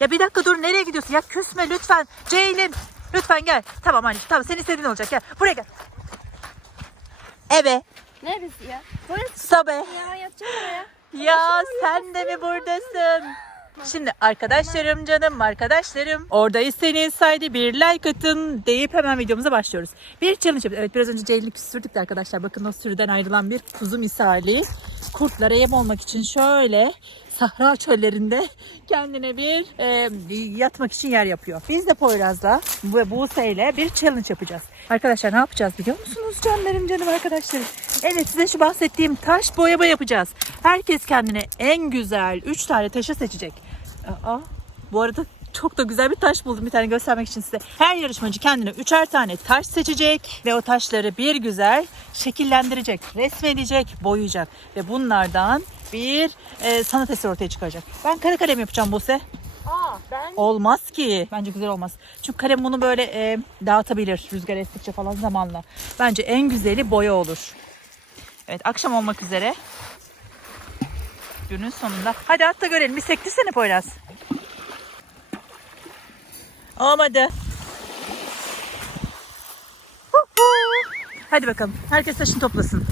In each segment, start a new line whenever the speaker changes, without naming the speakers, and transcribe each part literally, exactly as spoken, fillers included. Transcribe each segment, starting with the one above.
Ya bir dakika dur, nereye gidiyorsun? Ya küsme lütfen. Ceylin lütfen gel. Tamam anneciğim, tamam, senin istediğin olacak, gel. Buraya gel. Ebe.
Neresi ya? Burası
Sobe.
ya, yatacağım oraya.
Ya sen de mi buradasın? Şimdi arkadaşlarım, canım arkadaşlarım, oradaysanız haydi bir like atın deyip hemen videomuza başlıyoruz. Bir challenge yapıyoruz. Evet, biraz önce Ceylin'i küstürdük de arkadaşlar. Bakın, o sürüden ayrılan bir kuzu misali kurtlara yem olmak için şöyle sahra çöllerinde kendine bir e, yatmak için yer yapıyor. Biz de Poyraz'la ve Buse'yle bir challenge yapacağız. Arkadaşlar ne yapacağız biliyor musunuz canlarım, canım arkadaşlarım? Evet, size şu bahsettiğim taş boyama yapacağız. Herkes kendine en güzel üç tane taşı seçecek. Aa, bu arada çok da güzel bir taş buldum, bir tane göstermek için size. Her yarışmacı kendine üçer tane taş seçecek ve o taşları bir güzel şekillendirecek, resmedecek, boyayacak ve bunlardan bir e, sanat eseri ortaya çıkaracak. Ben kara kalem yapacağım Buse.
Aa ben
Olmaz ki. Bence güzel olmaz. Çünkü kalem bunu böyle e, dağıtabilir rüzgar estikçe falan zamanla. Bence en güzeli boya olur. Evet, akşam olmak üzere. Günün sonunda. Hadi at da görelim. Bir sektirsene Poyraz. Olmadı. Hadi bakalım. Herkes taşını toplasın.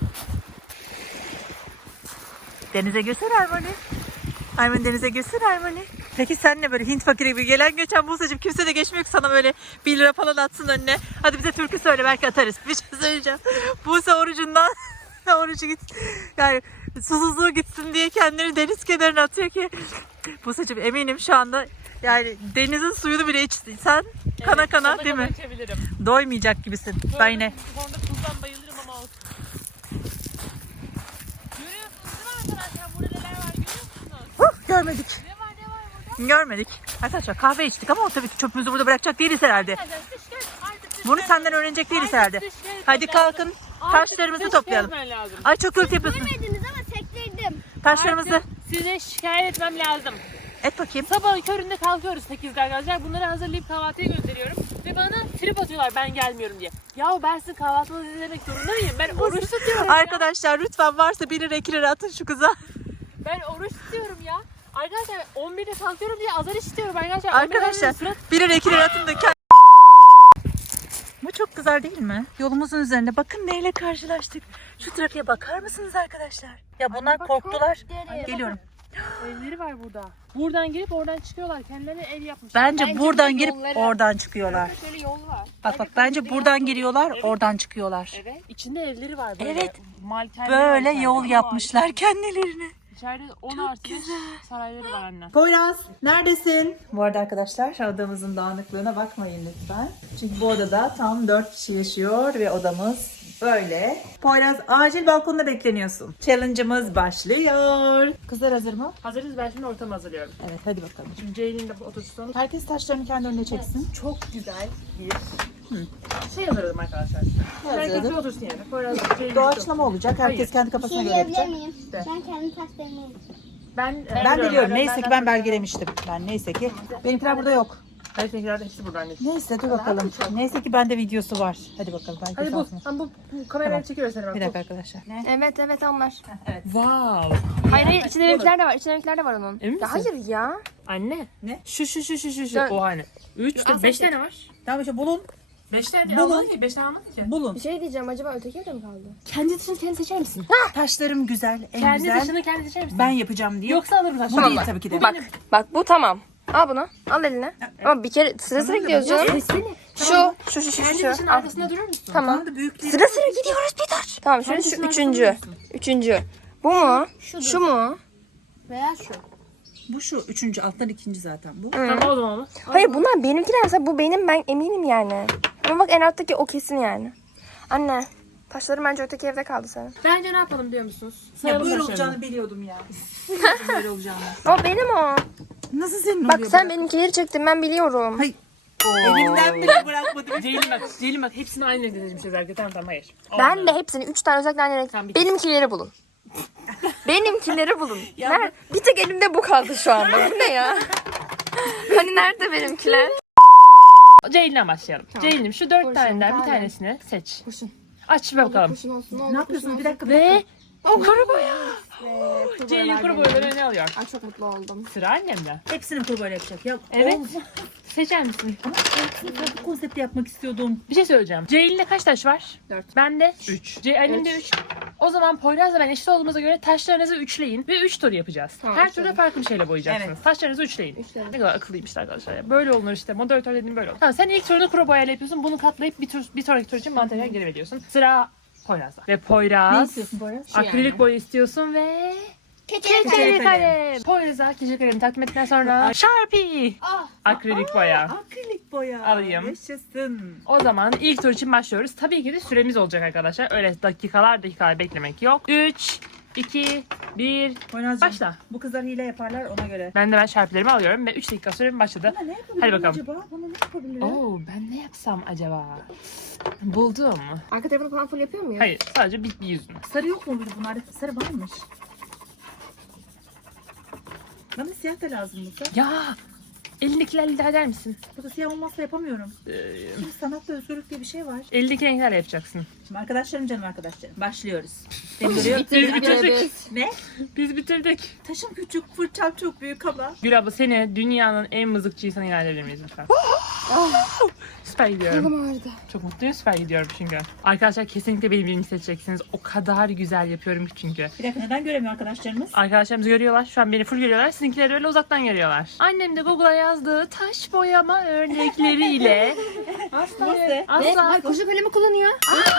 Denize girsene Harmony. Harmony denize girsene Harmony. Peki sen ne böyle Hint fakiri gibi gelen geçen Buse'cim, kimse de geçmiyor ki sana böyle bir lira falan atsın önüne. Hadi bize türkü söyle, belki atarız. Bir şey söyleyeceğim. Buse orucundan orucu git. Yani susuzluğu gitsin diye kendini deniz kenarına atıyor ki. Buse'cim eminim şu anda yani denizin suyunu bile içsen kana
evet,
kana değil mi?
Içebilirim.
Doymayacak gibisin. Ben yine.
Sonra tuzdan bayılırım ama olsun. Görüyorsunuz değil mi arkadaşlar? Burada neler var, görüyor musunuz?
Huh, görmedik.
Ne var ne var burada?
Görmedik. Arkadaşlar kahve içtik ama tabii ki çöpümüzü burada bırakacak değiliz herhalde.
Arkadaşlar dış göz, artık dış
Bunu
göz.
senden öğrenecek değiliz
Artık
herhalde.
dış göz
Hadi
lazım.
kalkın.
Artık
Taşlarımızı
dış
toplayalım.
gezmen lazım.
Ay çok gürültü yapıyorsun.
Görmediniz ama sektirdim.
Taşlarımızı
Artık size şikayet etmem lazım.
et bakayım.
Sabah köründe kalkıyoruz sekizde arkadaşlar. Bunları hazırlayıp kahvaltıya gönderiyorum. Ve bana trip atıyorlar ben gelmiyorum diye. Yahu ben sizin kahvaltınızı izlemek zorunda mıyım? Ben oruç tutuyorum ya.
Arkadaşlar lütfen varsa bir lira iki lira atın şu kıza.
Ben oruç tutuyorum ya. Arkadaşlar on birde kalkıyorum diye azar istiyorum arkadaşlar.
Arkadaşlar
Surat...
bir lira iki lira atın da kend- Bu çok güzel değil mi? Yolumuzun üzerinde bakın neyle karşılaştık. Şu trafiğe bakar mısınız arkadaşlar? Ya bunlar
bak,
korktular.
Anne,
Geliyorum.
Evleri var burada. Buradan girip oradan çıkıyorlar. Kendilerine ev yapmışlar.
Bence,
Bence
buradan
bir
girip
yolları-
oradan çıkıyorlar.
Şöyle yol var.
Bak bak, bence buradan giriyorlar, oradan çıkıyorlar.
Evet. İçinde evleri var böyle.
Evet.
Maltepeleri var
Böyle
içeride.
yol
Ama
yapmışlar kendilerine.
İçeride on artı beş sarayları var anne.
Poyraz neredesin? Bu arada arkadaşlar odamızın dağınıklığına bakmayın lütfen. Çünkü bu odada tam dört kişi yaşıyor ve odamız böyle. Poyraz acil balkonda bekleniyorsun. Challenge'ımız başlıyor. Kızlar hazır mı?
Hazırız, ben şimdi ortamı hazırlıyorum.
Evet, hadi bakalım.
Şimdi Ceylin de otursun.
Herkes taşlarını kendi önüne çeksin.
Çok güzel bir şey hazırladım arkadaşlar. Herkes
Hazırladın.
bir otursun yerine. Poyraz, Ceylin
Doğaçlama olacak. Herkes
Hayır.
kendi
Bir
kafasına
şey
göre
diyebilir
yapacak.
miyim? Ben kendi taşlarımı
Ben,
Ben biliyorum. Neyse ki ben belgelemiştim. Ben neyse ki. Benimkiler burada yok.
Ben tekrarda hepsi burada anneciğim.
Neyse dur bakalım. Neyse ki bende videosu var. Hadi bakalım. Belki
Hadi bu,
şansımız.
ben bu, bu kamerayı
Tamam.
çekiyor seni bak.
Bir dakika arkadaşlar. Ne?
Evet evet onlar.
Wow.
Hayır hayır içinde benimkiler de var. İçinde benimkiler de var onun.
Emin
Ya
misin?
hayır ya.
Anne.
Ne?
Şu şu şu şu şu şu.
Dört.
O hani. Üç, dört, beş tane var.
Tamam işte bulun.
Beş tane
Bulun.
almadın ki. Beş tane almadın ki.
Bulun.
Bir şey diyeceğim, acaba öteki evde mi kaldı?
Kendi dışını kendi seçer misin?
Taşlarım güzel, en
Kendi
güzel.
dışını kendi seçer misin?
Ben yapacağım diye.
Yoksa alırım
Bu
taşları.
değil tabii ki de.
Bak bak bu tamam. Al bunu. Al eline. Ama bir kere sıra sıra gidiyoruz canım.
Sesini.
Şu şu şu şu
Kendi
şu.
dışının
Al.
arkasında durur musun?
Tamam.
Tamam da büyükleri.
Sıra sıra gidiyoruz bir dur. Tamam şöyle şu
Hangisini
üçüncü.
alıyorsun?
Üçüncü. Bu mu? Şu mu?
Veya şu.
Bu şu üçüncü, alttan ikinci zaten bu.
Tamam o zaman onu.
Hayır bunlar benimkiler, mesela bu benim, ben eminim yani. Ama bak en alttaki o kesin yani. Anne taşlarım bence öteki evde kaldı senin.
Bence ne yapalım biliyor musunuz?
Ya
Sayalım
böyle
taşlarını.
olacağını biliyordum ya. Biliyordum böyle olacağını.
O benim o.
Nasıl senin
Bak
oluyor?
sen
bu?
benimkileri çektin, ben biliyorum.
Hayır. Elimden bile bırakmadım.
Ceylin bak, Ceylin bak hepsini aynı renkte seçmişiz arkadaşlar. Tamam tamam hayır.
Ben de hepsini üç tane özellikle aynı renk.
Tamam, bir-
Benimkileri bulun. Benimkileri bulun.
Ya
Nerede? Bir tek elimde bu kaldı şu anda. Bu ne ya? Hani nerede benimkiler?
Ceylin'den başlayalım. Ceylin'im şu dört taneden bir tanesini seç. Aç bakalım.
Olsun olsun.
Ne yapıyorsunuz? Bir dakika.
Ve Kuru boya. Ceylin kuru boyaları ne alıyor?
Ay çok mutlu oldum.
Sıra annemde.
Hepsini kuru böyle yapacak. Ya,
Evet.
of.
Seçer misin?
Ama ben bu konsepti yapmak istiyordum.
Bir şey söyleyeceğim. Ceylin'de kaç taş var?
Dört.
Bende üç. C annemde üç. O zaman Poyraz'la ben eşit olduğumuza göre taşlarınızı üçleyin ve üç tur yapacağız.
Tamam,
Her
üçleyelim.
turda farklı bir şeyle boyayacaksınız.
Evet.
Taşlarınızı üçleyin.
Üçleyelim.
Ne kadar akıllıymış arkadaşlar ya. Böyle olunur işte. Moderatör dediğim böyle olur. Tamam, sen ilk turunu kuru boyayla yapıyorsun. Bunu katlayıp bir tur bir sonraki tur için materyal geri veriyorsun. Sıra Poyraz'da. Ve
Ne
Poyraz
istiyorsun Boraz?
akrilik boya istiyorsun ve
Keçeli
keçeli
kalem.
kalem. Poyraz'a keçeli kalemi takdim ettikten sonra Sharpie.
Ah.
Akrilik boya.
Akrilik boya.
Alayım.
Yaşasın.
O zaman ilk tur için başlıyoruz. Tabii ki de süremiz olacak arkadaşlar. Öyle dakikalar dakikalar beklemek yok. üç, iki, bir,
Poyraz'cığım,
başla.
bu kızlar hile yaparlar ona göre.
Ben de ben şarplarımı alıyorum ve üç dakika sürem başladı.
Buna ne yapabilirim
Hadi bakalım.
acaba? Buna ne yapabilirim?
Oo, ben ne yapsam acaba? Buldum.
Arka tarafını falan full yapıyor muyum?
Hayır, sadece bir, bir yüzünü.
Sarı yok mu burada? Bunlarda sarı varmış. Bana siyah da lazım burada.
Ya, elindekilerle idare eder misin?
Burada siyah olmazsa yapamıyorum.
Ee,
Şimdi sanatta özgürlük diye bir şey var.
elindeki renklerle yapacaksın.
Şimdi arkadaşlarım canım arkadaşlarım. Başlıyoruz. Beni görüyor
Biz bitirdik.
Ne?
Biz bitirdik.
Taşım küçük, fırçam çok büyük ama.
Gül abla, seni dünyanın en mızıkçı insanı ilan edebilir miyiz lütfen? Süper gidiyorum.
Kolum ağrıdı.
Çok mutluyum, süper gidiyorum çünkü. Arkadaşlar kesinlikle benim birini seçeceksiniz. O kadar güzel yapıyorum ki çünkü.
Bir dakika, neden göremiyor arkadaşlarımız?
Arkadaşlarımız görüyorlar. Şu an beni full görüyorlar. Sizinkileri öyle uzaktan görüyorlar. Annem de Google'a yazdığı taş boyama örnekleriyle
Asla.
asla
Ay koşu kalemi kullanıyor.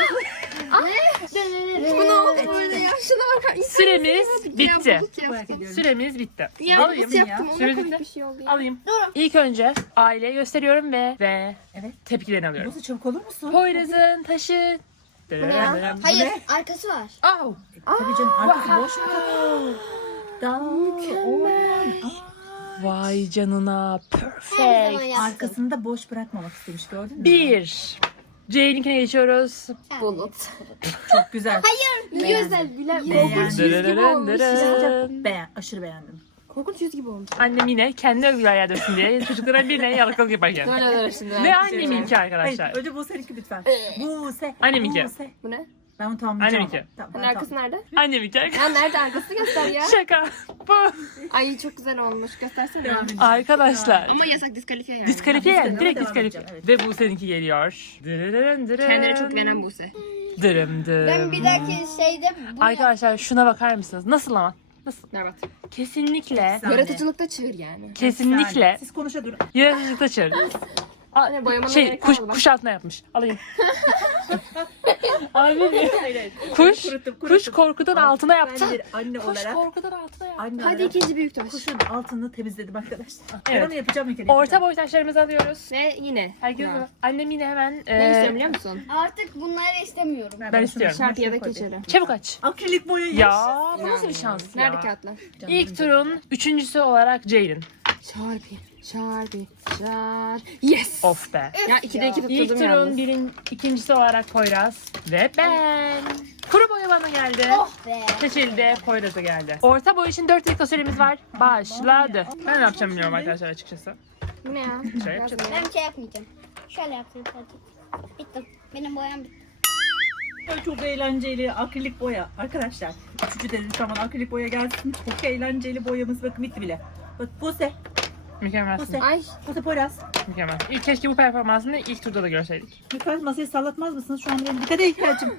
Bu ne oldu böyle ya? Şuna bakar.
süremiz bitti.
Merak ediyorum.
Süremiz bitti.
Ya
Alayım.
nasıl yaptım? Ona
Süremiz
komik
bitti.
bir şey oldu ya.
Alayım. İlk önce aileye gösteriyorum ve ve
Evet.
tepkilerini alıyorum.
Nasıl çabuk olur musun?
Poyraz'ın taşı.
Bu ne ya?
Hayır, arkası var.
Au.
Tabii canım, arkası boş mu? Daha mükemmel.
Vay canına.
Her zaman
Perfect.
yaptım.
Arkasını da boş bırakmamak istemiş, gördün mü?
Bir. C'ninkine geçiyoruz.
Bulut.
Çok güzel.
Güzel. Bile
Beğendim.
korkunç yüz gibi olmuş.
Dırırırın.
Beğen, aşırı beğendim.
Korkunç yüz gibi olmuş.
Annem yine kendi övgüler yerdesin diye çocuklara birine yalakalık yaparken.
Böyle olur şimdi.
Ve anneminki
Hayır,
arkadaşlar.
önce bu seninki lütfen. Bu se.
Anneminki.
Bu se.
Bu ne?
Ben onu tamamlayacağım.
Anneminki.
Tamam,
Hani
ben
arkası nerede?
Anneminki arkadaşlar.
Ya nerede arkası göster ya.
Şaka. Bu.
Ay çok güzel olmuş. Göstersene.
Devam edeceğim.
Arkadaşlar.
Ama yasak diskalifiye yani.
Diskalifiye yani.
Ama
Direkt
devam
diskalifiye.
edeceğim, evet.
Ve bu seninki geliyor. Dırırırın dırın.
Kendine çok güvenen Buse.
Dırım dırım.
Ben bir dahaki şeyde bu
Arkadaşlar şuna bakar mısınız? Nasıl ama? Nasıl?
Berbat.
Kesinlikle.
Sahne.
Yaratıcılıkta çığır yani.
Kesinlikle.
Siz konuşa durun.
Yaratıcılıkta çığır.
Hani boyamana
Şey
gerek
kuş,
kalmadı.
kuş altına yapmış. Alayım. Abi
Hayır.
kuş
Kurutup,
kuş
kurutup.
korkudan altına yaptı.
Ben bir anne
Kuş
olarak.
korkudan altına yaptı.
Anne
Hadi
olarak
ikinci büyük taş.
kuşun altını temizledim arkadaşlar. Ben
Evet.
onu yapacağım bir kere.
Orta boy taşlarımızı alıyoruz.
Ve yine.
Herkes
Ya.
annem yine hemen
Ne
e,
istiyorum biliyor musun?
artık bunları istemiyorum.
ben istiyorum.
Şarkı ya da keçeli.
Çabuk aç.
Akrilik boya.
Ya bu nasıl bir şans ya?
Nerede kağıtlar?
İlk turun üçüncüsü olarak Ceylin.
Sharpie, Sharpie, Sharpie. Yes!
Of be.
Ya ikide iki
İlk
tutturdum
turun
yalnız.
birin, ikincisi olarak Poyraz ve ben. Kuru boya bana geldi.
Oh be.
Seçildi, Poyraz'a geldi. Orta boy için dört dakika süremiz var. Başladı. Ben ne yapacağım bilmiyorum arkadaşlar açıkçası.
Bu ne ya?
Şöyle yapacağız.
Ben bir şey yapmayacağım. Şöyle yapayım sadece. Bitti. Benim boyam bitti.
Ay, çok eğlenceli akrilik boya. Arkadaşlar üçüncü derece tamam, akrilik boya gelsin. Çok eğlenceli boyamız, bakın bitti bile. Bak Buse.
Mükemmelsin.
Buse.
Ay
Buse Poyraz.
Mükemmel. İlk keşke bu performansını ilk turda da görseydik.
Lütfen masayı sallatmaz mısınız? Şu an benim dikkat ihtiyacım.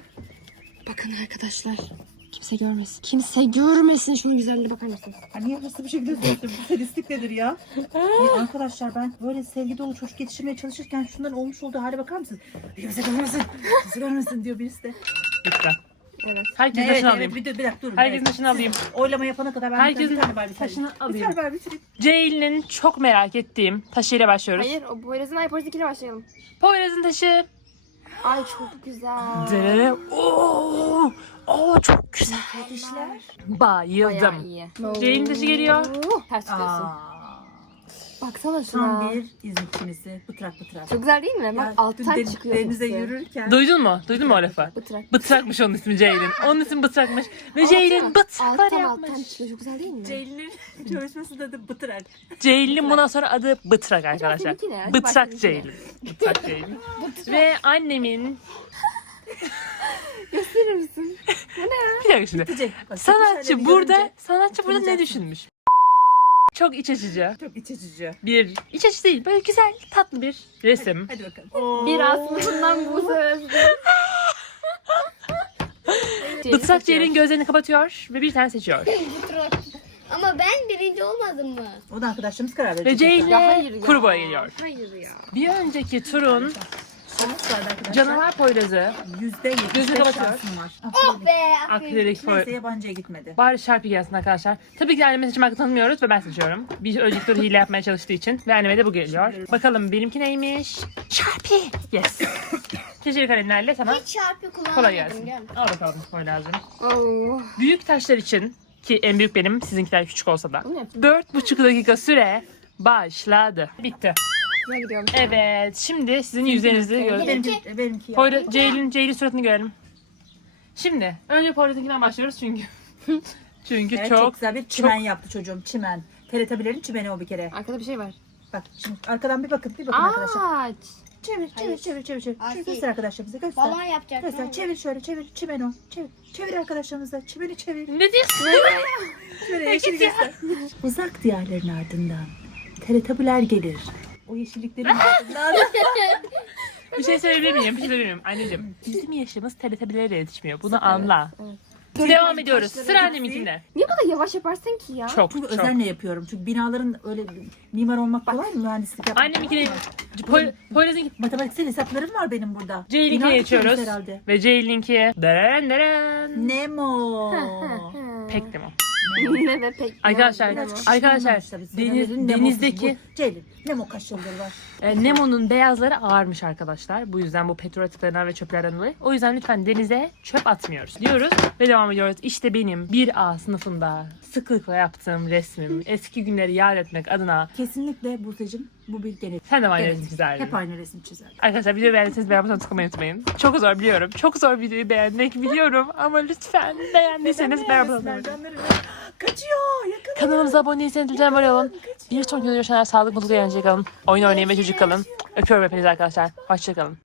bakın arkadaşlar. Kimse görmesin. Kimse görmesin. Şunun güzelliğine bakar mısınız?
Ha, niye hırslı bir şekilde söylüyorsun? Bu sadistik nedir ya? Ya arkadaşlar, ben böyle sevgi dolu çocuk yetiştirmeye çalışırken şundan olmuş olduğu hale bakar mısınız? Bir kimse görmesin. Kimse görmesin diyor birisi de.
Bitti.
Evet.
Herkesin
Evet,
taşını
evet,
alayım.
bir, de- bir dakika durun.
Herkesin
evet.
taşını alayım.
Oylama yapana kadar ben
Herkesin
bir tane Barbie
taşını
Bir
alayım.
tane Barbie bitireyim.
Ceylin'in çok merak ettiğim taşıyla başlıyoruz.
Hayır o Poyraz'ın iPorz'dakiyle başlayalım.
Poyraz'ın taşı.
Ay çok güzel.
Dırırı. Oo, oo çok güzel.
İşler.
Bayağı
Bayıldım.
iyi.
Ceylin taşı geliyor.
Oo, ters tutuyorsun.
Aa,
Baksana şuna.
tam bir İzmit çinisi. Bıtrak bıtrak.
Çok güzel değil mi? Bak
Ya,
alttan
dün de-
çıkıyor.
Denize
hepsi.
yürürken.
Duydun mu? Duydun mu o lafı?
Bıtrak.
Bıtrakmış onun ismi Ceylin. Onun ismi Bıtrakmış. Ve
Alttan-
Ceylin bıtraklar
alttan,
yapmış.
alttan çıkıyor. Çok güzel değil mi?
Ceylin'in çalışmasının adı Bıtrak.
Ceylin'in bundan sonra adı Bıtrak arkadaşlar.
seninki ne? Acaba
Bıtrak
seninki ne?
Ceylin. Bıtrak Ceylin. Ve annemin
Gösterir misin?
Bir dakika şimdi.
Bitecek. Bak, şöyle
Sanatçı
bir
burada,
görünce
sanatçı burada ne
utanacaksın.
düşünmüş? Çok iç açıcı.
Çok iç açıcı.
Bir, iç açıcı değil, böyle güzel, tatlı bir resim.
Hadi bakalım.
Bir aslında bu söz.
Islak Ceylin gözlerini kapatıyor ve bir tane seçiyor.
Bu troll. Ama ben birinci olmadım mı?
O da arkadaşlarımız karar verecek.
Ve Ceylin
hayır ya.
kuru boya geliyor.
Hayır ya.
Bir önceki turun
Şans vardı arkadaşlar.
canavar poyrazı
Yüzde yetmiş
Gözünü
beş
kapatıyor.
şansım var.
Oh be. Aferin.
akrilik
Neyse
poy...
yabancıya gitmedi.
Bari Sharpie gelsin arkadaşlar. Tabii ki anneme seçim hakkı tanımıyoruz ve ben seçiyorum. Bir önceki tur hile yapmaya çalıştığı için ve anneme de bu geliyor. Bakalım benimki neymiş? Sharpie! Yes! Teşekkür kalemlerle sana
Hiç çarpı
kolay
kullanmadım.
gelsin.
Biliyor musun?
Al bakalım Poyraz'cığım.
Oh.
Büyük taşlar için ki en büyük benim, sizinkiler küçük olsa da. Dört buçuk dakika süre başladı. Bitti.
Ne gidiyorum?
Evet, şimdi sizin yüzlerinizi görelim.
Benimki, benimki ya.
Poyra, Ceylin, Ceylin suratını görelim. Şimdi önce Poyraz'ınkinden başlıyoruz çünkü. çünkü
Evet, çok,
çok
güzel bir çimen yaptı çocuğum. Çimen. Teletabilerin çimeni o bir kere.
Arkada bir şey var.
Bak şimdi arkadan bir bakın. Bir bakın arkadaşlar.
Ağaç.
Çevir, çevir,
Hayır.
çevir, çevir, çevir.
Asi.
Şöyle göster arkadaşlarımıza, göster.
Balon yapacak.
Göster, çevir şöyle, çevir. Çimen o. Çevir. Çevir arkadaşlarımıza. Çimeni çevir.
ne diyorsun?
Şöyle yeşil göster. Uzak diyarların ardından teletabiler gelir. O yeşilliklerin ardından.
Bir şey söyleyebilir miyim? Bir şey söyleyebilir miyim? Anneciğim, bizim yaşımız teletabilere yetişmiyor. Bunu anla. Devam ediyoruz. Sıra anneminkinde.
Niye bu kadar yavaş yaparsın ki ya?
Çok
Çünkü
çok.
özenle yapıyorum. Çünkü binaların öyle mimar olmak kolay mı? Mühendislik yapmak.
Anneminkine Poy- Poyraz'ınki
Matematiksel hesaplarım var benim burada.
Ceylin'e
Bina
geçiyoruz.
yapıyoruz herhalde.
Ve Ceylin'ki deren deren.
Nemo.
Pek demo.
Ne be pek.
Arkadaşlar,
Biraz
arkadaşlar
şişmanlamış tabii.
deniz,
Seneler'in Nemo'su
denizdeki
bu. Ceylin. Nemo kaç yıldır var?
e, Nemo'nun beyazları ağırmış arkadaşlar. Bu yüzden bu petrol atıklarından ve çöplerden dolayı. O yüzden lütfen denize çöp atmıyoruz diyoruz ve devam ediyoruz. İşte benim bir A sınıfında sıklıkla yaptığım resmim. Eski günleri yad etmek adına.
Kesinlikle Buse'cim bu bir genetik.
Sen de mi aynı
Evet,
resim çizerdin?
Hep aynı resim çizer.
Arkadaşlar videoyu beğendiyseniz beğenmeyi tıklamayı unutmayın. Çok zor biliyorum. Çok zor videoyu beğenmek biliyorum. Ama lütfen beğendiyseniz beğenmeyi unutmayın.
Kaçıyor. Yakın.
Kanalımıza abone değilseniz lütfen abone olun. Bir sonraki videoda görüşene kadar sağlık, mutluluk, eğlenceli kalın. Oyun oynayın ve çocuk kalın. Öpüyorum hepinizi arkadaşlar. Hoşçakalın.